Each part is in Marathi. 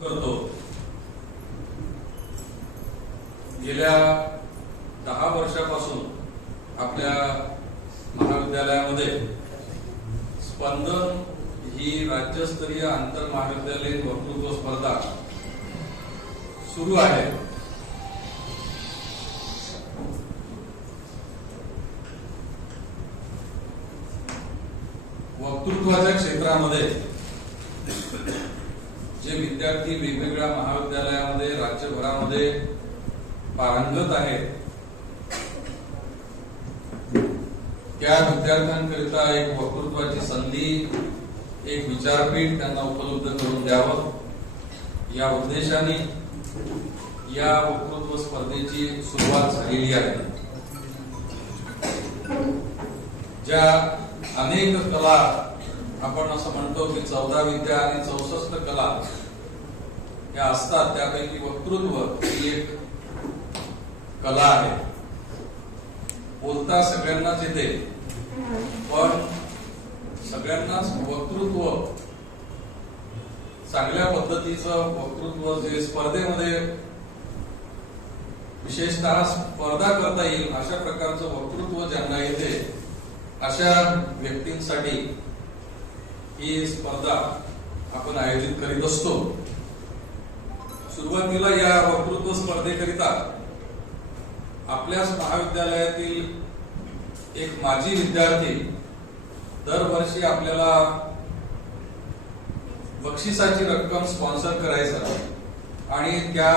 करतो. गेल्या दहा वर्षापासून आपल्या महाविद्यालयामध्ये स्पंदन ही राज्यस्तरीय आंतर महाविद्यालयीन वक्तृत्व स्पर्धा सुरू आहे. वक्तृत्वाच्या क्षेत्रामध्ये जे विद्यार्थी वेगवेगळ्या महाविद्यालयामध्ये राज्यभरामध्ये पारंगत आहेत त्या विद्यार्थ्यांकरिता एक वक्तृत्वाची संधी एक विचारपीठ त्यांना उपलब्ध करून द्यावं. या उद्देशाने या वक्तृत्व स्पर्धेची सुरुवात झालेली आहे. ज्या अनेक कला आपण असं म्हणतो की चौदा विद्या आणि चौसष्ट कला या असतात त्यापैकी वक्तृत्व ही एक कला आहे. बोलता सगळ्यांनाच येते पण सगळ्यांनाच वक्तृत्व चांगल्या पद्धतीचं वक्तृत्व जे स्पर्धेमध्ये विशेषतः स्पर्धा करता येईल अशा प्रकारचं वक्तृत्व ज्यांना येते अशा व्यक्तींसाठी ही स्पर्धा आपण आयोजित करीत असतो. सुरुवातीला या वक्तृत्व स्पर्धेकरिता आपल्याच महाविद्यालयातील एक माजी विद्यार्थी दरवर्षी आपल्याला बक्षिसाची रक्कम स्पॉन्सर करायचा आणि त्या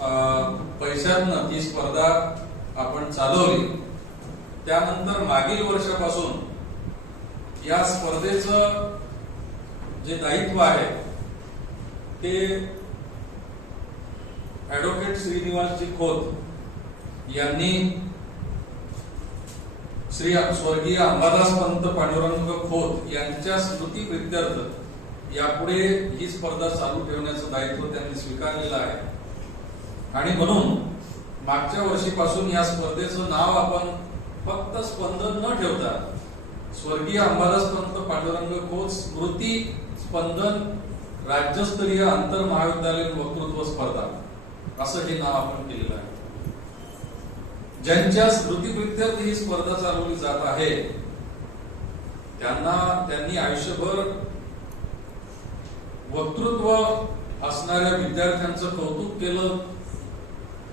अं, पैशातनं ती स्पर्धा आपण चालवली. त्यानंतर मागील वर्षापासून या स्पर्धेचं जे दायित्व आहे ते ऍडव्होकेट श्रीनिवासजी खोत यांनी श्री स्वर्गीय अंबादास पंत पांडुरंग खोत यांच्या स्मृती प्रित्यर्थ यापुढे ही स्पर्धा चालू ठेवण्याचं दायित्व त्यांनी स्वीकारलेलं आहे. आणि म्हणून मागच्या वर्षीपासून या स्पर्धेचं नाव आपण फक्त स्पंदन न ठेवता स्वर्गीय अंबादासपंत पांडुरंग खोत स्मृती स्पंदन राज्यस्तरीय आंतर महाविद्यालयीन वक्तृत्व स्पर्धा. असं हे नाव आपण केलेलं आहे. ज्यांच्या स्मृतीप्रित्यर्थ ही स्पर्धा चालवली जात आहे त्यांना त्यांनी आयुष्यभर वक्तृत्व असणाऱ्या विद्यार्थ्यांचं कौतुक केलं.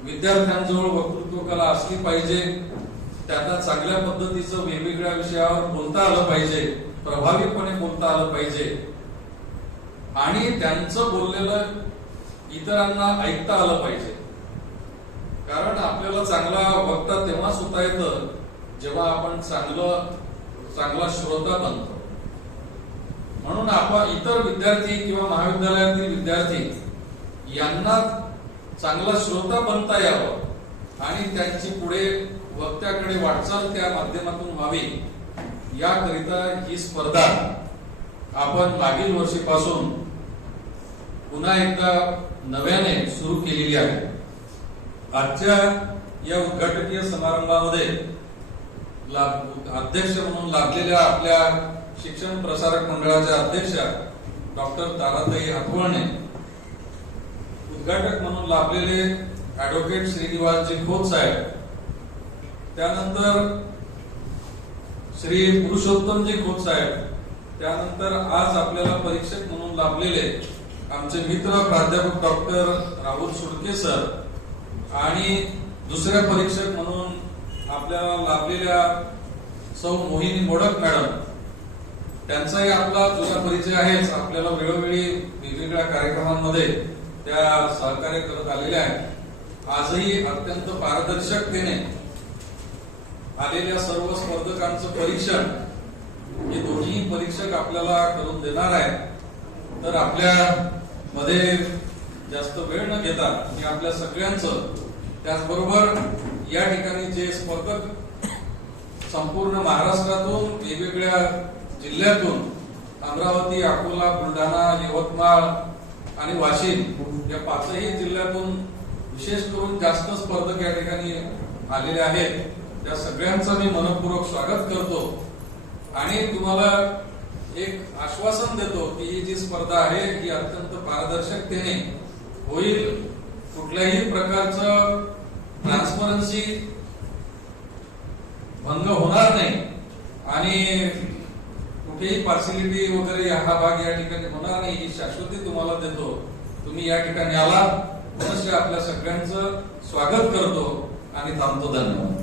विद्यार्थ्यांजवळ वक्तृत्व कला असली पाहिजे. त्यांना चांगल्या पद्धतीचं वेगवेगळ्या विषयावर बोलता आलं पाहिजे प्रभावीपणे बोलता आलं पाहिजे. आणि त्यांचं बोललेलं इतरांना ऐकता आलं पाहिजे. कारण आपल्याला चांगला वक्ता तेव्हाच होता येतं जेव्हा आपण चांगलं चांगला श्रोता बनतो. म्हणून आपण इतर विद्यार्थी किंवा महाविद्यालयातील विद्यार्थी यांना चांगला श्रोता बनता यावं आणि त्यांची पुढे वक्त्याकडे वाटचाल त्या माध्यमातून व्हावी याकरिता ही स्पर्धा आपण मागील वर्षीपासून पुन्हा एकदा नव्याने सुरू केलेली आहे. आजच्या या उद्घाटकीय समारंभामध्ये अध्यक्ष म्हणून लाभलेल्या आपल्या शिक्षण प्रसारक मंडळाच्या अध्यक्षा डॉक्टर ताराताई आठवणे उद्घाटक म्हणून लाभलेले ऍडव्होकेट श्रीनिवासजी खोत साहेब त्यानंतर श्री पुरुषोत्तमजी खोत साहेब त्यानंतर आज आपल्याला परीक्षक म्हणून लाभलेले आमचे मित्र प्राध्यापक डॉक्टर राहुल सुडके सर आणि दुसऱ्या परीक्षक म्हणून आपल्याला लाभलेल्या सौ मोहिनी मोडक मॅडम. त्यांचाही आपला जुना परिचय आहेच. आपल्याला वेळोवेळी वेगवेगळ्या कार्यक्रमांमध्ये त्या सहकार्य करत आलेल्या आहेत. आजही अत्यंत पारदर्शकतेने आलेल्या सर्व स्पर्धकांचं परीक्षण हे दोन्ही परीक्षक आपल्याला करून देणार आहेत. तर आपल्या मध्ये जास्त वेळ न घेता मी आपल्या सगळ्यांचं त्याचबरोबर या ठिकाणी जे स्पर्धक संपूर्ण महाराष्ट्रातून वेगवेगळ्या जिल्ह्यातून अमरावती अकोला बुलढाणा यवतमाळ आणि वाशिम या पाचही जिल्ह्यातून विशेष करून जास्त स्पर्धक या ठिकाणी आलेले आहेत. त्या सगळ्यांचं मी मनपूर्वक स्वागत करतो. आणि तुम्हाला एक आश्वासन देतो की ही जी स्पर्धा आहे ही अत्यंत पारदर्शकतेने होईल. कुठल्याही प्रकारचं ट्रान्सपरन्सी भंग होणार नाही. आणि कुठेही पार्सिलिटी वगैरे हा भाग या ठिकाणी होणार नाही ही शाश्वती तुम्हाला देतो. तुम्ही या ठिकाणी आला म्हणून आपल्या सगळ्यांचं स्वागत करतो आणि थांबतो. धन्यवाद.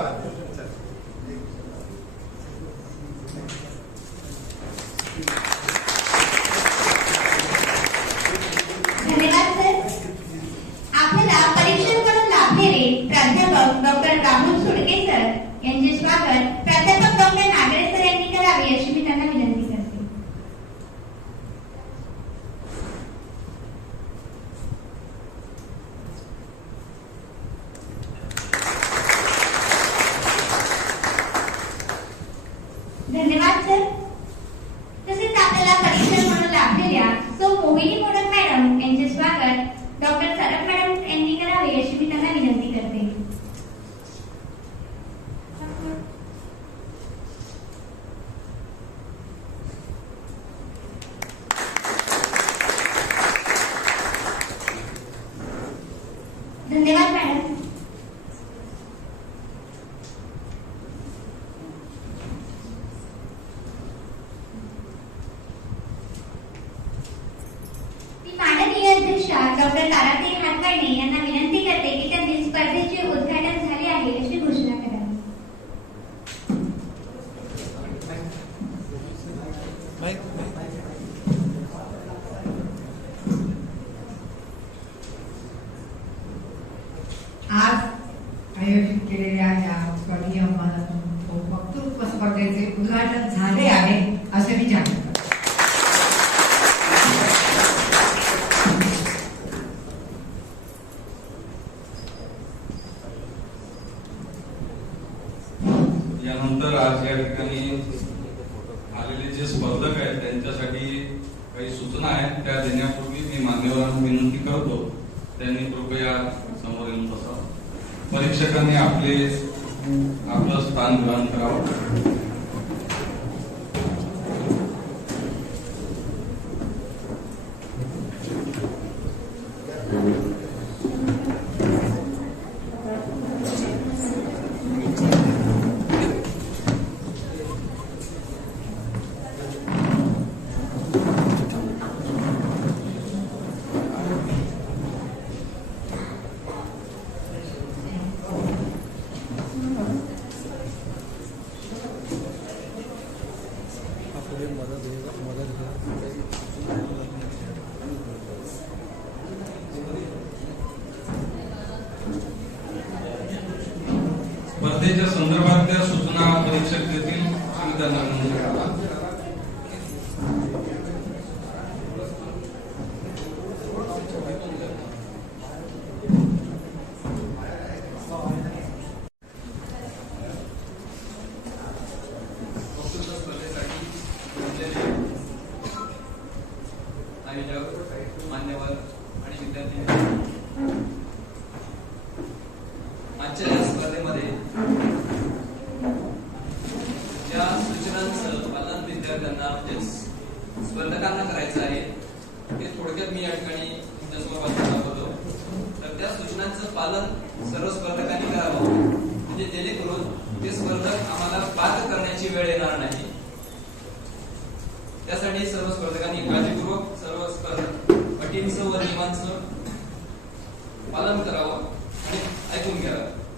privada. धन्यवाद मॅडम काही सूचना आहेत त्या देण्यापूर्वी मी मान्यवरांना विनंती करतो. त्यांनी कृपया समोर येऊन बसावं परीक्षकांनी आपले आपलं स्थान ग्रहण करावं.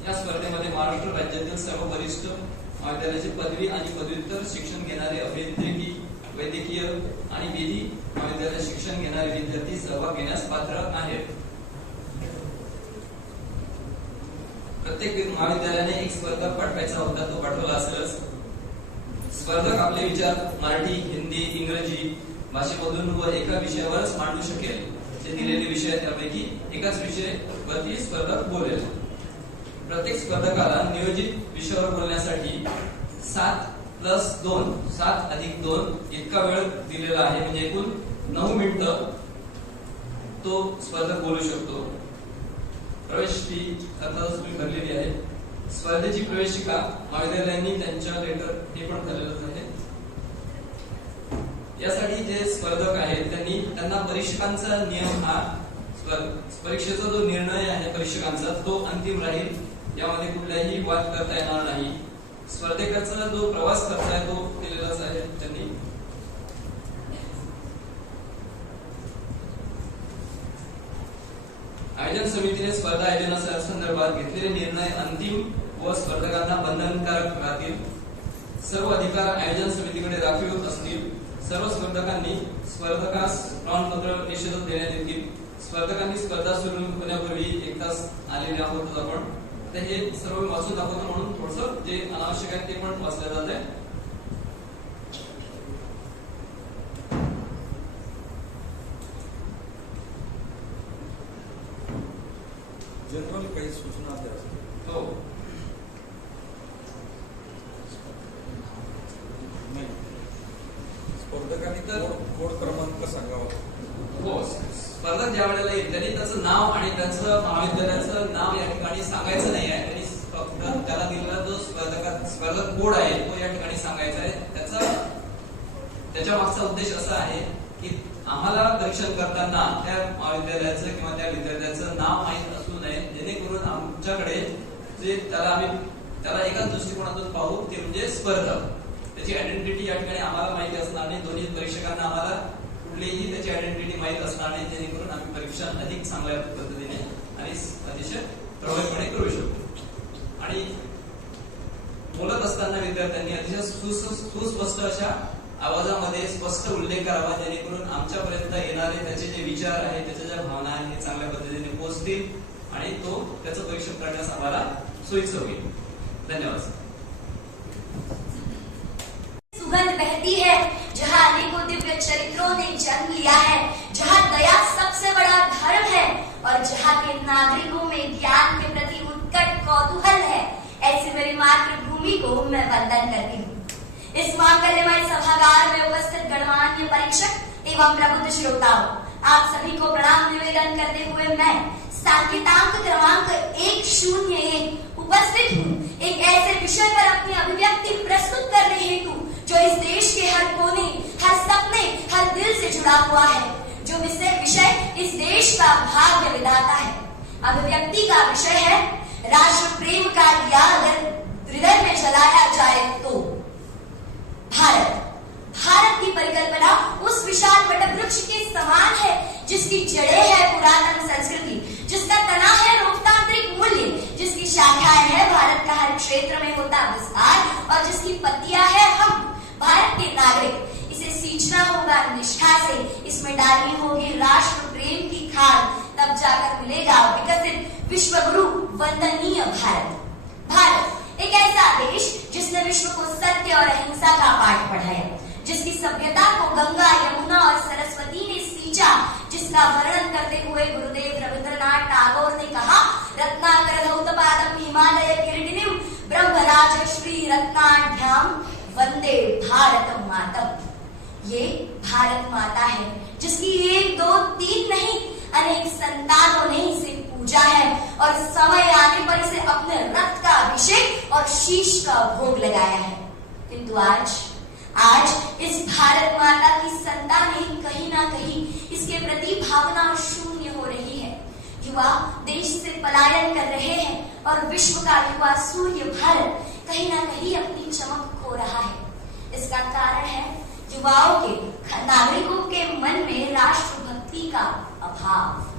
या स्पर्धेमध्ये महाराष्ट्र राज्यातील सर्व वरिष्ठ महाविद्यालयाची पदवी आणि पदव्युत्तर शिक्षण घेणारे अभियांत्रिकी वैद्यकीय आणि विधी महाविद्यालयात शिक्षण घेणारे विद्यार्थी सहभाग घेण्यास पात्र आहेत. प्रत्येक महाविद्यालयाने एक स्पर्धक पाठवायचा होता तो पाठवला असेलच. स्पर्धक आपले विचार मराठी हिंदी इंग्रजी भाषेमधून व एका विषयावरच मांडू शकेल. जे दिलेले विषय त्यापैकी एकाच विषय वरती स्पर्धक बोलेल. प्रत्येक स्पर्धकाला नियोजित विषयावर बोलण्यासाठी सात प्लस दोन सात अधिक दोन इतका वेळ दिलेला आहे. म्हणजे एकूण नऊ मिनिटं तो स्पर्धक बोलू शकतो. प्रवेश फी अर्थातच तुम्ही भरलेली आहे. स्पर्धेची प्रवेशिका महाविद्यालयांनी त्यांच्या लेटर हे पण झालेलंच आहे. यासाठी जे स्पर्धक आहेत त्यांनी त्यांना परीक्षकांचा नियम हा परीक्षेचा जो निर्णय आहे परीक्षकांचा तो अंतिम राहील. यामध्ये कुठलाही वाद करता येणार नाही. स्पर्धेकरचा जो प्रवास खर्च आहे तो केलेलाच आहे त्यांनी. आयोजन समितीने स्पर्धा आयोजना संदर्भात घेतलेले निर्णय अंतिम व स्पर्धकांना बंधनकारक राहतील. सर्व अधिकार आयोजन समितीकडे राखीव असतील. सर्व स्पर्धकांनी स्पर्धकास प्रमाणपत्र निषेध देण्यात येतील. स्पर्धकांनी स्पर्धा सुरू होण्यापूर्वी एक तास आलेले आहोत आपण. तर हे सर्व मी वाचून दाखवतो म्हणून थोडस जे अनावश्यक आहे ते पण वाचलं जात आहे जनरल काही सूचना द्या हो नाही स्पर्धकांनी तर कोड क्रमांक सांगावा. हो. स्पर्धक ज्या वेळेला येईल त्यांनी त्याचं नाव आणि त्यांचं महाविद्यालयाचं नाव या ठिकाणी सांगायचं नाही आहे त्यांनी फक्त त्याला दिलेला जो स्पर्धक स्पर्धक कोड आहे तो या ठिकाणी सांगायचा आहे. त्याचा त्याच्या मागचा उद्देश असा आहे की आम्हाला परीक्षण करताना त्या महाविद्यालयाचं किंवा त्या विद्यार्थ्याचं नाव माहीत असू नये जेणेकरून आमच्याकडे जे त्याला आम्ही त्याला एकाच दृष्टिकोनातून पाहू ते म्हणजे स्पर्धक. त्याची आयडेंटिटी या ठिकाणी आम्हाला माहिती असणार नाही. दोन्ही परीक्षकांना आम्हाला कुठलीही त्याची आयडेंटिटी माहीत असणार नाही. जेणेकरून आम्ही परीक्षा अधिक चांगल्या पद्धतीने आणि अतिशय प्रभावीपणे करू शकतो आणि बोलत असताना विद्यार्थ्यांनी अतिशय सुस्पष्ट अशा आवाजामध्ये स्पष्ट उल्लेख करावा जेणेकरून आमच्यापर्यंत येणारे त्याचे जे विचार आहेत त्याच्या ज्या भावना आहेत हे चांगल्या पद्धतीने पोहोचतील आणि तो त्याचं परीक्षण करण्यास आम्हाला सोयीचं होईल. धन्यवाद सर. है, जहाँ अनेकों दिव्य चरित्रों ने जन्म लिया है, जहाँ दया सबसे बड़ा धर्म है, और जहाँ के नागरिकों में ज्ञान के प्रति उत्कट कौतूहल है, ऐसी मेरी मातृभूमि को मैं वंदन करती हूँ इस मांगल्यमय सभागार में उपस्थित गणमान्य परीक्षक एवं प्रबुद्ध श्रोताओं, आप सभी को प्रणाम निवेदन करते हुए मैं सांकेतांक क्रमांक एक शून्य एक उपस्थित हूँ एक ऐसे विषय पर अपनी अभिव्यक्ति प्रस्तुत करने हेतु जो इस देश के हर कोने, हर सपने, हर दिल से जुड़ा हुआ है, जो विषय विषय इस देश का भाग्य विधाता है। अभिव्यक्ति का विषय है, राष्ट्र प्रेम का दिया अगर हृदय में जलाया जाए तो। भारत। भारत की परिकल्पना उस विशाल वटवृक्ष के समान है, जिसकी जड़ें है पुरातन संस्कृति, जिसका तना है लोकतांत्रिक मूल्य, जिसकी शाखाएँ है भारत का हर क्षेत्र में होता विस्तार, और जिसकी पत्तियाँ है हम। भारत के नागरिक, इसे सींचना होगा, निष्ठा से। इसमें डालनी होगी राष्ट्र प्रेम की खाद तब जाकर मिलेगा विकसित विश्व गुरु वंदनीय भारत। भारत, एक ऐसा देश जिसने विश्व को सत्य और अहिंसा का पाठ पढ़ाया, जिसकी सभ्यता को गंगा, यमुना और सरस्वती ने सींचा, जिसका वर्णन करते हुए गुरुदेव रविंद्रनाथ टागोर ने कहा, रत्नाकर धौतपादम हिमालय किरीटिनिम ब्रह्मराज श्री रत्नाढ्याम। वंदे भारत मातम। ये भारत माता है, जिसकी एक, दो, तीन नहीं, अनेक संतानों ने इसे पूजा है और समय आने पर इसे अपने रक्त का अभिषेक और शीश का भोग लगाया है। किंतु आज आज इस भारत माता की संतानें कहीं ना कहीं इसके प्रति भावना शून्य हो रही है। युवा देश से पलायन कर रहे हैं और विश्व का युवा सूर्य भारत कहीं ना कहीं अपनी चमक रहा है। इसका कारण है युवाओं के, नागरिकों के मन में राष्ट्रभक्ति का अभाव।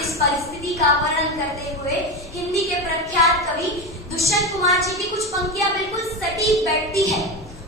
इस परिस्थिति का वर्णन करते हुए हिंदी के प्रख्यात कवि दुष्यंत कुमार जी की कुछ पंक्तियाँ बिल्कुल सटीक बैठती है।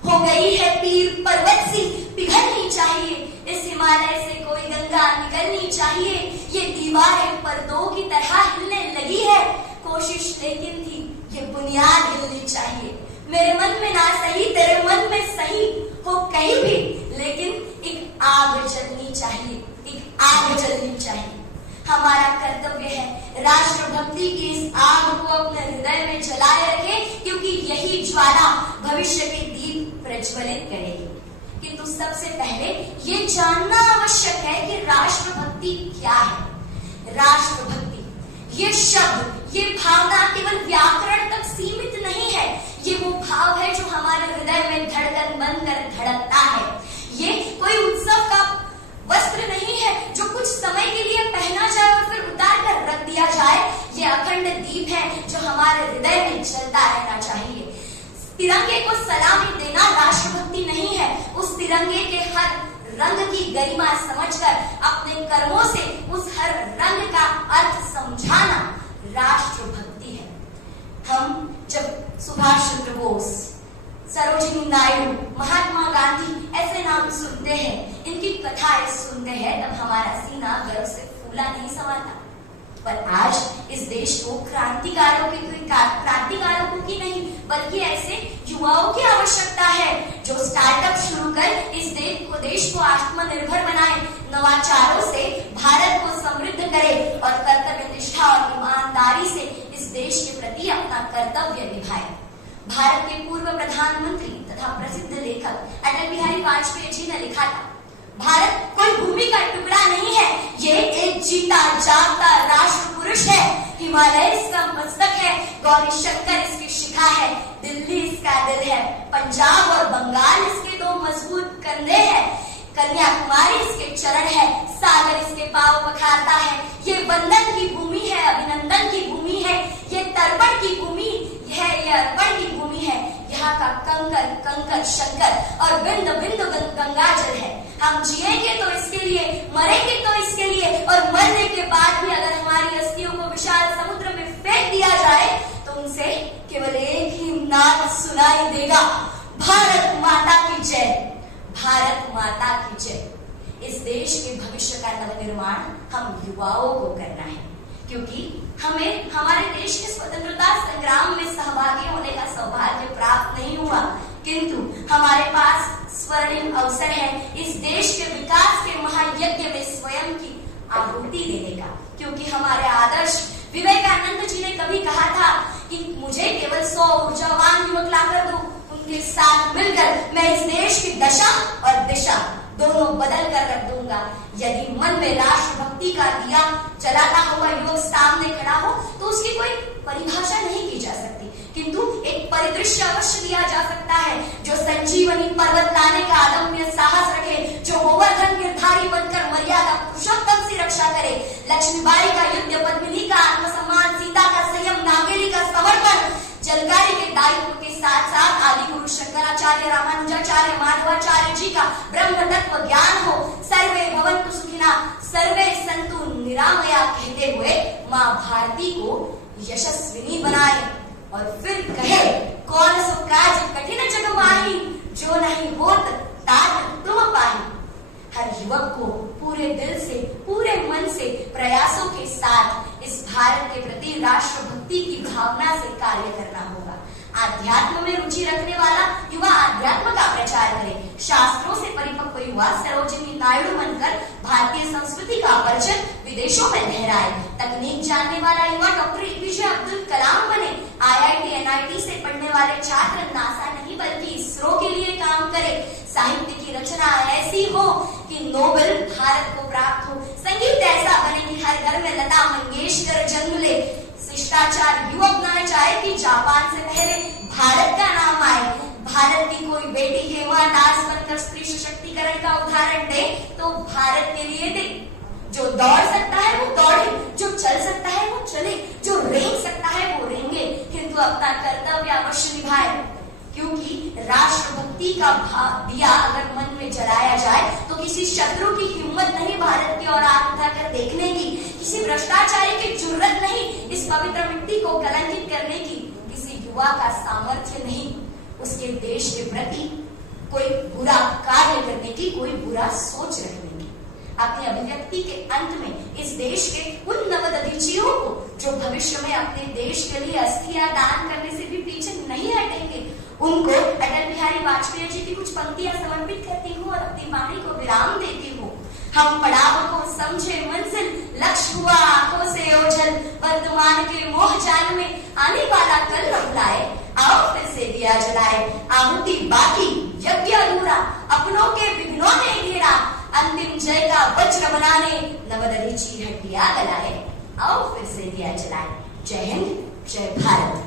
हो गई है पीर पर्वत सी, पिघलनी चाहिए। इस हिमालय से कोई गंगा निकलनी चाहिए। ये दीवारें पर्दों की तरह हिलने लगी है। कोशिश लेकिन थी, ये बुनियाद हिलनी चाहिए। मेरे मन में ना सही, तेरे मन में सही हो कहीं भी, लेकिन एक आग जलनी चाहिए, एक आग जलनी चाहिए। हमारा कर्तव्य है राष्ट्रभक्ति की इस आग को अपने हृदय में जलाए रखें, क्योंकि यही ज्वाला भविष्य के दीप प्रज्वलित करेगी। किंतु सबसे पहले ये जानना आवश्यक है कि राष्ट्रभक्ति क्या है। राष्ट्रभक्ति, ये शब्द, ये भावना केवल व्याकरण ये वो भाव है जो हमारे हृदय में धड़कन बनकर धड़कता है। ये कोई उत्सव का वस्त्र नहीं है जो कुछ समय के लिए पहना जाए और फिर उतार कर रख दिया जाए। ये अखंड दीप है जो हमारे हृदय में जलता रहना चाहिए। तिरंगे को सलामी देना राष्ट्रभक्ति नहीं है। उस तिरंगे के हर रंग की गरिमा समझकर अपने कर्मों से उस हर रंग का अर्थ समझाना राष्ट्रभक्ति। हम जब सुभाष चंद्र बोस, सरोजिनी नायडू, महात्मा गांधी ऐसे नाम सुनते हैं, इनकी कथाएँ सुनते हैं, तब हमारा सीना गर्व से फूला नहीं समाता। पर आज इस देश को क्रांतिकारों की क्रांतिकारों की नहीं, बल्कि ऐसे युवाओं की आवश्यकता है, जो स्टार्टअप शुरू कर इस देश को देश को आत्मनिर्भर बनाए, नवाचारों से भारत को समृद्ध करे और कर्तव्य निष्ठा और ईमानदारी से देश के प्रति अपना कर्तव्य निभाए। भारत के पूर्व प्रधानमंत्री तथा प्रसिद्ध लेखक अटल बिहारी वाजपेयी जी ने लिखा था, भारत कोई भूमि का टुकड़ा नहीं है, ये एक जीता जागता राष्ट्र पुरुष है। हिमालय इसका मस्तक है, गौरी शंकर इसकी शिखा है, दिल्ली इसका दिल है, पंजाब और बंगाल इसके दो मज़बूत कंधे हैं। कन्याकुमारी इसके चरण है, सागर इसके पाव पखारता है। ये वंदन की भूमि है, अभिनंदन की भूमि है, ये तर्पण की भूमि है, ये अर्पण की भूमि है। यहाँ का कंकर कंकर शंकर और बिंद बिंद गंगा जल है। हम जिएँगे तो इसके लिए, मरेंगे तो इसके लिए और मरने के बाद भी अगर हमारी अस्थियों को विशाल समुद्र में फेंक दिया जाए तो उनसे केवल एक ही नाम सुनाई देगा, भारत माता की जय। भारत माता की जय। इस देश के भविष्य का नवनिर्माण हम युवाओं को करना है, क्योंकि हमें, हमारे देश के स्वतंत्रता संग्राम में सहभागी होने का सौभाग्य प्राप्त नहीं हुआ। किंतु हमारे पास स्वर्णिम अवसर है इस देश के विकास के महायज्ञ में स्वयं की आहुति देने का, क्योंकि हमारे आदर्श विवेकानंद जी ने कभी कहा था कि मुझे केवल सौ ऊर्जावान युवक लाकर दो उनके साथ मिलकर मैं इस देश की दशा और दिशा दोनों बदल कर रख दूँगा। यदि मन में राष्ट्रभक्ति का दिया जलाता हुआ युवक सामने खड़ा हो तो उसकी कोई परिभाषा नहीं की जा सकती। किंतु एक परिदृश्य अवश्य दिया जा सकता है, जो संजीवनी पर्वत लाने का अदम्य साहस रखे, जो गोवर्धन गिरधारी बनकर मर्यादा पुरुषोत्तम से रक्षा करे। लक्ष्मीबाई का के के साथ साथ आदि गुरु शंकराचार्य, रामानुजाचार्य, माधवाचार्य जी का ब्रह्म तत्व ज्ञान हो, सर्वे भवन्तु सुखिना, सर्वे संतु निरामया कहते हुए माँ भारती को यशस्विनी बनाए और फिर कहे, कौन सो काज कठिन जग माही, जो नहीं होत तात तुम पाही? हर युवक को पूरे दिल से, पूरे मन से प्रयासों के साथ इस भारत के प्रति राष्ट्रभक्ति की भावना से कार्य करना होगा। अध्यात्म में रुचि रखने वाला युवा अध्यात्म का प्रचार करे। शास्त्रों से परिपक्व युवा सरोजनी नायडू बनकर भारतीय संस्कृति का परिचय विदेशों में लहराए। तकनीक जानने वाला युवा डॉक्टर एपीजे अब्दुल कलाम बने। आईआईटी एनआईटी से पढ़ने वाले छात्र नासा नहीं बल्कि इसरो के लिए काम करे। साहित्य की रचना ऐसी हो कि नोबेल भारत को प्राप्त हो। संगीत ऐसा बने कि हर घर में लता मंगेशकर जन्म ले। शिष्टाचार युवक अपनाना चाहे कि जापान से पहले भारत का नाम आए भारत की कोई बेटी हेमा दास बनकर स्त्री सशक्तिकरण का उदाहरण दे तो भारत के लिए दे. जो दौड़ सकता है वो दौड़े. जो चल सकता है वो चले. जो रेंग सकता है वो रेंगे. किंतु अपना कर्तव्य अवश्य निभाए. क्योंकि राष्ट्रभक्ति का भाव दिया अगर मन में जलाया जाए तो किसी शत्रु की हिम्मत नहीं भारत की ओर आँख उठाकर देखने की, किसी भ्रष्टाचारी की ज़रूरत नहीं इस पवित्र मिट्टी को कलंकित करने की, किसी युवा का सामर्थ्य नहीं, उसके देश के प्रति कोई बुरा कार्य करने की, कोई बुरा सोच रखने की। अपनी अभिव्यक्ति के अंत में इस देश के उन नवदधिचियों को, जो भविष्य में अपने देश के लिए अस्थियाँ दान करने से भी पीछे नहीं हटेंगे उनको अटल बिहारी वाजपेयी जी की कुछ पंक्तियाँ समर्पित करती हूँ और अपनी वाणी को विराम देती हूँ। हम पड़ाव को समझे मंजिल, लक्ष्य हुआ आँखों से ओझल, वर्तमान के मोह जाल में आने वाला कल बुलाए आओ फिर से दिया जलाए। आहुति बाकी, यज्ञ अधूरा, अपनों के विघ्नों ने घेरा, अंतिम जय का वज्र बनाने नवदलीची हड्डियाँ गलाए। आओ फिर से दिया जलाए। जय हिंद, जय भारत।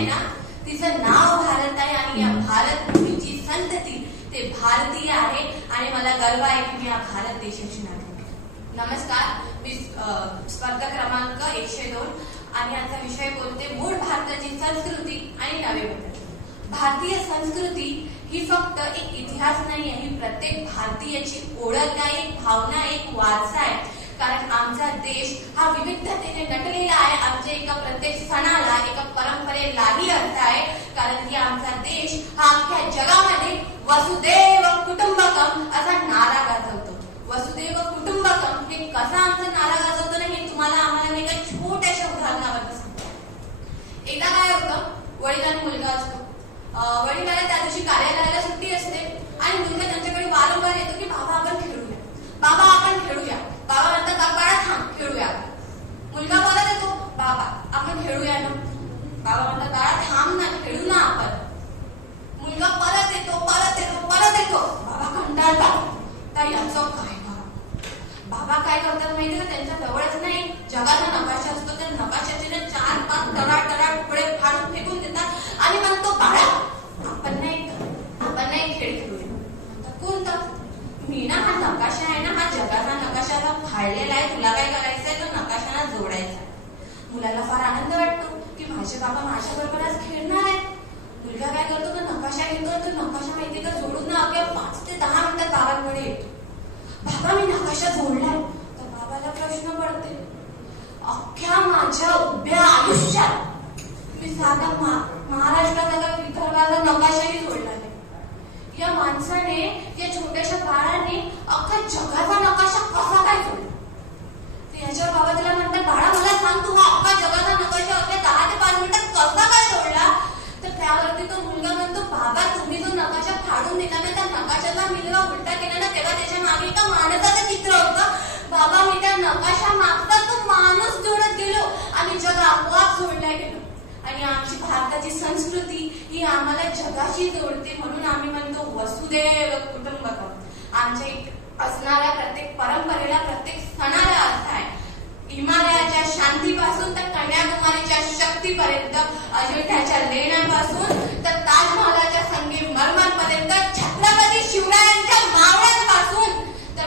आहे ना? तिचं नाव भारत आहे आणि या भारत भूमीची संतती ते. भारतीय आहे आणि मला गर्व आहे की मी या भारत देशाची नागरिक नमस्कार. मी स्पर्धा क्रमांक एकशे दोन. आणि आता विषय बोलते मूळ भारताची संस्कृती आणि नवे बदल भारतीय संस्कृती ही फक्त एक इतिहास नाही आहे ही प्रत्येक भारतीयाची ओळख आहे एक भावना एक वारसा आहे. कारण आमचा देश हा विविधतेने नटलेला आहे. आमच्या एका प्रत्येक सणाला एका परंपरेलाही अर्थ आहे. कारण की आमचा देश हा अख्ख्या जगामध्ये वसुदेव कुटुंबकम असा नारा गाजवतो. वसुदेव कुटुंबकम हे कसा आमचा नारा गाजवतो ना हे तुम्हाला आम्हाला एका छोट्याशा उदाहरणावर सांगतो. एकदा काय होतं वडील आणि मुलगा असतो. अं, वडिलाला त्या दिवशी कार्यालयाला सुट्टी असते आणि मुलगा त्यांच्याकडे वारंवार येतो की बाबा आपण खेळू बाबा आपण खेळूया बाबा म्हणतात "का- बाळा थांब खेळूया मुलगा परत येतो बाबा आपण खेळूया ना बाबा म्हणतात बाळा थांब ना खेळू ना आपण मुलगा परत येतो परत येतो परत येतो बाबा कंटाळला तर याचं काय करा बाबा काय करतात माहिती का त्यांच्या जवळच नाही जगाचा नकाशा असतो त्या नकाशाचे ना चार पाच तडा तडा तुकडे फाडून फेकून देतात आणि म्हणतो बाळा आपण नाही आपण नाही खेळ खेळूया म्हणतात, कोणता मी ना हा नकाशा आहे ना हा जगाचा नकाशा जो फाडलेला आहे तुला काय करायचंय तो नकाशा ना जोडायचा आहे. मुलाला फार आनंद वाटतो की माझे बाबा माझ्या बरोबर आज खेळणार आहेत मुलगा काय करतो तो नकाशा घेतो तो नकाशा माहिती का जोडून ना अवघ्या पाच ते दहा मिनिटात बाबांकडे येतो बाबा मी नकाशा जोडलाय तर बाबाला प्रश्न पडते अख्ख्या माझ्या उभ्या आयुष्यात मी साधा मा- महाराष्ट्राचा का विदर्भाचा नकाशाही जोडला नाही या त्या छोट्याशा बाळाने अख्ख्या जगाचा नकाशा कसा काय जोडला याच्यावर बाबा तिला म्हणतात बाळा मला सांग तू हा अख्खा जगाचा नकाशा अगदी दहा ते पाच मिनिटात कसा काय जोडला तर त्यावरती तो मुलगा म्हणतो बाबा तुम्ही जो नकाशा फाडून दिला ना त्या नकाशाचा मी जेव्हा उलटा केला ना तेव्हा त्याच्यामागे एका माणसाचं चित्र होतं. बाबा मी त्या नकाशा मागता तो माणूस जोडत गेलो आणि जग आपोआप जोडल्या गेलो. आणि आमची भारताची संस्कृती ही आम्हाला जगाशी जोडते म्हणून आम्ही म्हणतो वसुदेव कुटुंबकम. आमच्या असणाऱ्या प्रत्येक परंपरेला प्रत्येक सणाला अर्थ आहे. हिमालयाच्या शांतीपासून तर कन्याकुमारीच्या शक्तीपर्यंत अयोध्याच्या लेण्यापासून तर ताजमहालाच्या संगीत मर्मांपर्यंत छत्रपती शिवरायांच्या मावळ्या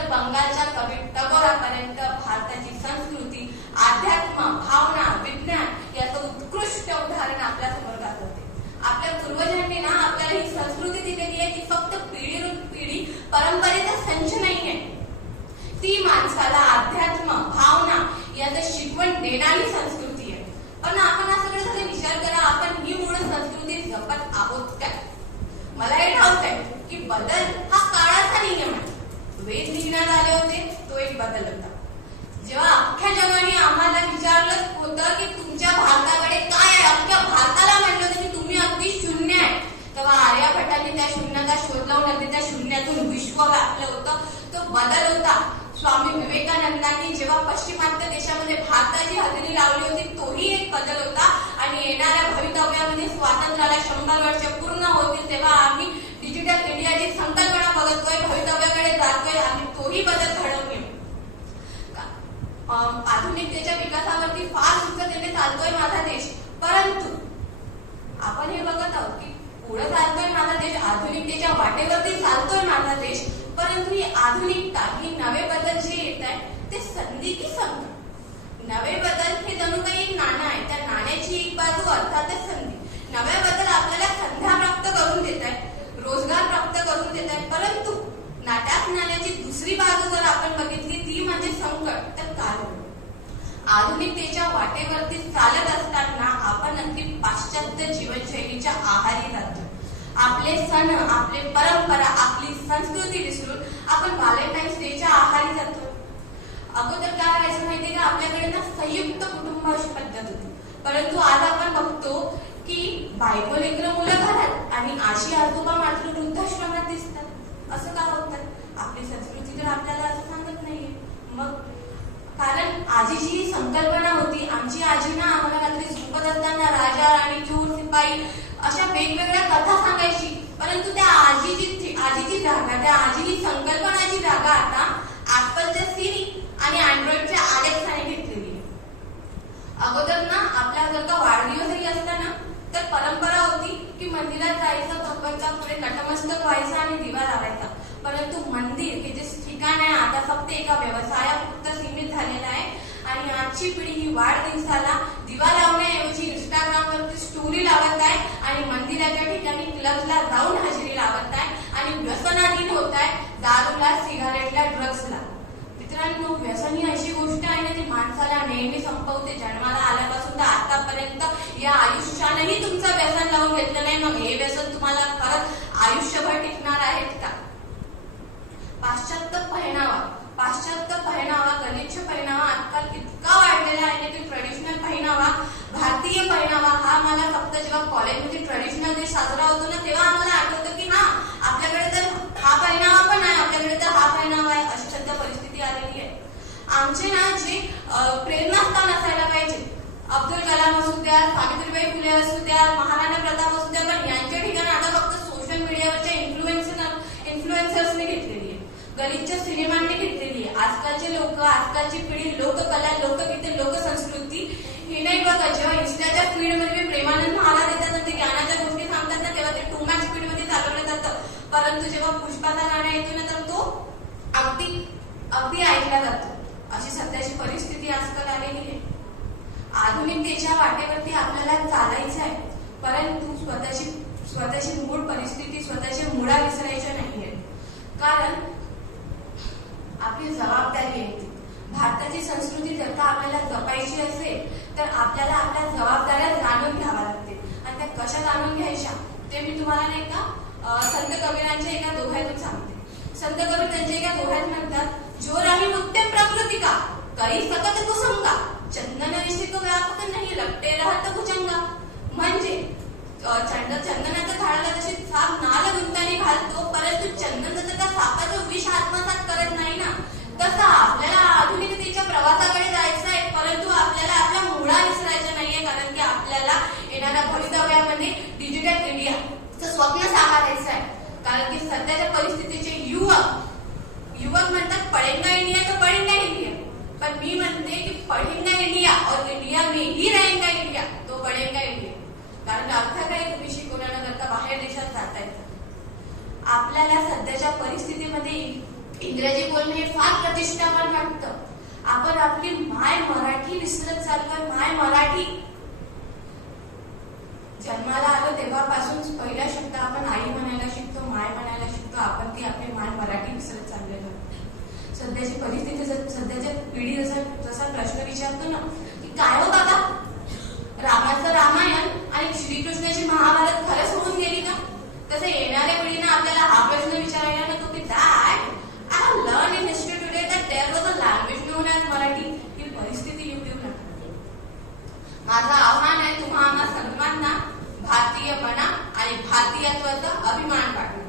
तर बंगालच्या कवी टगोरापर्यंत भारताची संस्कृती अध्यात्म भावना विज्ञान याचं उत्कृष्ट उदाहरण आपल्यासमोर गाजवते आपल्या पूर्वजांनी ना आपल्याला ही संस्कृती दिलेली आहे ती फक्त पिढी पिढी परंपरेचा संच नाही आहे ती माणसाला अध्यात्म भावना याचं शिकवण देणारी संस्कृती आहे. पण आपण हा सगळं झालं विचार करा आपण ही मूळ संस्कृती जपत आहोत काय? मला हे ठाऊक आहे की बदल आहे लिहिण्यात आले होते तो एक बदल होता. जेव्हा अख्ख्या जगाने आम्हाला विचारलं होतं की तुमच्या भारताकडे काय आहे? अख्ख्या भारताला म्हणलं होतं की तुम्ही अगदी शून्य आहे. तेव्हा आर्यभट्टाने त्या शून्याचा शोध लावून अगदी त्या शून्यातून विश्व व्यापलं होतं. तो बदल होता. स्वामी विवेकानंदांनी जेव्हा पश्चिमात्य देशामध्ये भारताची हजेरी लावली होती तोही एक बदल होता. आणि येणाऱ्या भवितव्यामध्ये स्वातंत्र्याला शंभर वर्ष पूर्ण होतील तेव्हा आम्ही डिजिटल इंडियाची संकल्पना बघतोय भवितव्याकडे जातोय आणि तोही बदल घडवून येऊ आधुनिकतेच्या विकासावरती फार उच्चतेने चालतोय माझा देश. परंतु आपण हे बघत आहोत की पुढे चालतोय माझा देश आधुनिकतेच्या वाटेवरती चालतोय माझा देश. परंतु ही आधुनिकता ही नवे बदल जे येत आहे ते संधी की संधी? नवे बदल हे जणू काही नाणं आहे. त्या नाण्याची एक बाजू अर्थातच संधी. नव्या बदल आपल्याला संध्या प्राप्त करून देत आहे रोजगार प्राप्त करून देत आहे परंतु नाट्यात ज्ञानाची दुसरी बाजू जर आपण बघितली ती म्हणजे संकट. तर काय आधुनिकतेच्या वाटेवरती चालत असताना आपण नक्की पाश्चात्य जीवनशैलीच्या आहारी जातो आपले सण आपले परंपरा आपली संस्कृती विसरून आपण व्हॅलेंटाईन्स डेच्या आहारी जातो. अगोदर काय व्हायचं माहितीये का? आपल्याकडे ना संयुक्त कुटुंब अशी पद्धत होती. परंतु आज आपण बघतो की बायको लेकर मुलं घरात आणि आशी आजोबा मात्र वृद्धाश्रमात दिसतात. असं का होतं? आपली संस्कृती तर आपल्याला असं सांगत नाहीये. मग कारण आजीची ही संकल्पना होती आमची आजी ना आम्हाला रात्री झोपत असताना राजा राणी चोर सिपाई अशा वेगवेगळ्या कथा सांगायची. परंतु त्या आजीची आजीची जागा त्या आजीची संकल्पनाची जागा आता ऍपलच्या सिरी आणि अँड्रॉइडच्या अलेक्साने घेतलेली आहे. अगोदर ना आपला जर का वाढदिवसही असताना तर परंपरा होती की मंदिरात जायचं भगवंता पुढे नटमस्तक व्हायचं आणि दिवा लावायचा. परंतु मंदिर हे जे ठिकाण आहे आता फक्त एका व्यवसायापुरतं सीमित झालेलं आहे. आणि आजची पिढी ही वाढदिवसाला दिवा लावण्याऐवजी इंस्टाग्रामवरती स्टोरी लावत आहे आणि मंदिराच्या ठिकाणी क्लबला जाऊन हजेरी लावत आहे. आणि व्यसनाधीन होत आहे दारूला सिगारेटला ड्रग्सला मित्रांनो व्यसन ही अशी गोष्ट आहे ना ती माणसाला नेहमी संपवते. जन्माला आल्यापासून तर आतापर्यंत या आयुष्यानेही तुमचं व्यसन लावून घेतलं नाही. मग हे व्यसन तुम्हाला खरंच आयुष्यभर टिकणार आहेत का पाश्चात्य पहिनावा पाश्चात्य पहिनावा गलिच्छ पहिनावा आजकाल इतका वाढलेला आहे की ट्रेडिशनल पहिनावा भारतीय पहिनावा हा मला फक्त जेव्हा कॉलेजमध्ये ट्रेडिशनल डे साजरा होतो ना तेव्हा आम्हाला आठवतं की हा आपल्याकडे तर हा पहिनावा पण आहे आपल्याकडे तर हा पहिनावा आहे अशी सध्या परिस्थिती आलेली आहे आमचे ना जे अं, प्रेरणास्थान असायला पाहिजे अब्दुल कलाम असू द्या सावित्रीबाई फुले असू द्या महाराणा प्रताप असू द्या पण यांच्या ठिकाणी आता फक्त सोशल मीडियावरच्या इन्फ्लुएन्सर इन्फ्लुएन्सर्सने घेतलेली आहे गलिच्छ सिनेमांनी घेतलेली आहे किंवा आजकालची पिढी लोककला लोकगीते लोकसंस्कृती हे नाही बघा जेव्हा इन्स्टाच्या फीडमध्ये प्रेमानंद महाराज येतात ते ज्ञानाच्या गोष्टी सांगतात ना तेव्हा ते टू मॅच स्पीडमध्ये चालवलं जातं. परंतु जेव्हा पुष्पाचा गाणं येतो ना तर तो अगदी अगदी ऐकला जातो. अशी सध्याची परिस्थिती आजकाल आलेली आहे. आधुनिकतेच्या वाटेवरती आपल्याला चालायचं आहे. परंतु स्वतःची स्वतःची मूळ परिस्थिती स्वतःच्या मुळा विसरायच्या नाहीये. कारण आपली जबाबदारी आहे ती. भारताची संस्कृती जर का आपल्याला जपायची असेल तर आपल्याला आपल्या जबाबदाऱ्या जाणून घ्याव्या लागतील. आणि त्या कशा जाणून घ्यायच्या ते मी तुम्हाला नाही का संत कबीरांच्या एका दोह्यातून सांगते. संत कबीर त्यांच्या एका दोह्यात म्हणतात जो राही उत्तम प्रकृती का करी सकत कुसंगा. चंदन विषिक व्यापक नाही लपटे राहत कुचंगा म्हणजे चंद चंदनाच्या झाडाला जशी साप नाल गुंताने घालतो परंतु चंदन जर का सापाचं विष आत्मसात करत नाही ना तसा आपल्याला आधुनिकतेच्या प्रवासाकडे जायचं आहे परंतु आपल्याला आपल्या मुळा विसरायच्या नाहीये कारण की आपल्याला येणाऱ्या भवितव्यामध्ये डिजिटल इंडियाचं स्वप्न साकारायचं आहे. कारण की सध्याच्या परिस्थितीचे युवक युवक म्हणतात पडेंगा इंडिया तर पडेंगा इंडिया पण मी म्हणते की पडेंगा इंडिया और इंडिया में ही रहेंगा इंडिया तो पडेंगा इंडिया कारण अर्थ काही तुम्ही शिकवण्याकरता बाहेर देशात जाता जाताय आपल्याला सध्याच्या परिस्थितीमध्ये इंग्रजी बोलणे हे फार प्रतिष्ठावान वाटतं. आपण आपली माय मराठी विसरत चाललोय माय मराठी. जन्माला आलो तेव्हापासून पहिला शब्द आपण आई म्हणायला शिकतो माय म्हणायला शिकतो आपण ती आपली माय मराठी विसरत चाललेलो सध्याची परिस्थिती सध्याच्या पिढी जसा जसा प्रश्न विचारतो ना की काय हो बाबा? रामाचं रामायण आणि श्रीकृष्णाची महाभारत खरंच होऊन गेली का? तसं येणाऱ्या पिढीनं आपल्याला हा प्रश्न विचारायला नको की दा learned in history today that there was a language known as Marathi. ही परिस्थिती युट्यूब लागते माझं आव्हान आहे तुम्हा आम्हा सर्वांना भारतीय बना आणि भारतीयत्वाचा अभिमान वाटणं